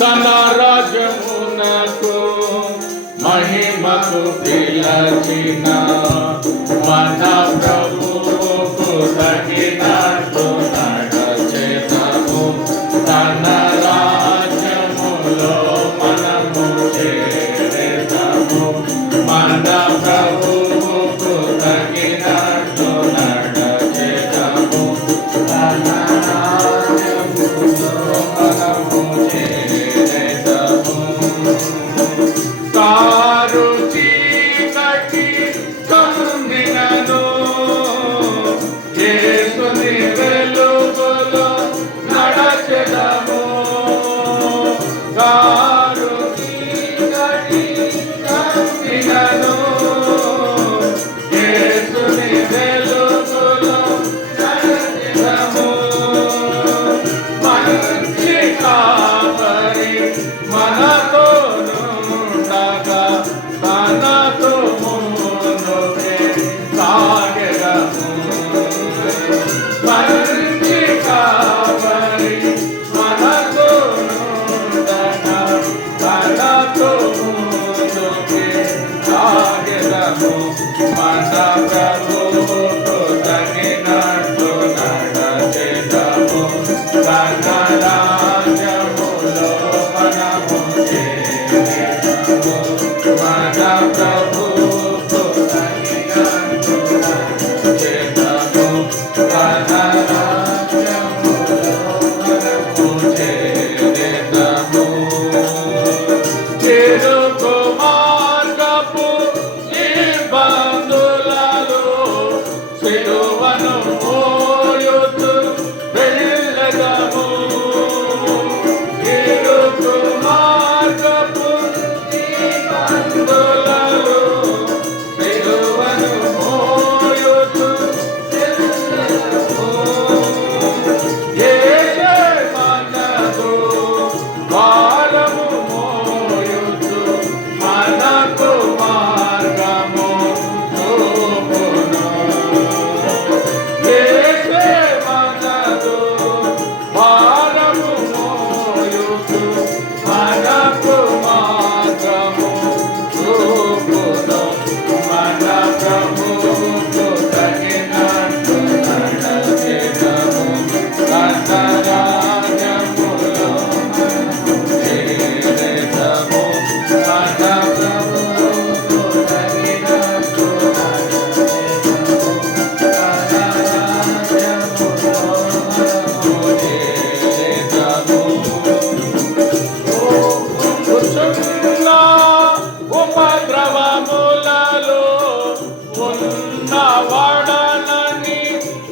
తన రాజమునకు మహిమకు పిలచిన మన ప్రభువుకు తగినట్టు నడచేతము తన రాజ్యములో మనము చేరేతము మన ప్రభువుకు తగినట్టు నడచేతము తన Baby. ప్రభు మన ప్రభు తని నాడు నడచేటము సకలాజములో మనము మన ప్రభు 와.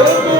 요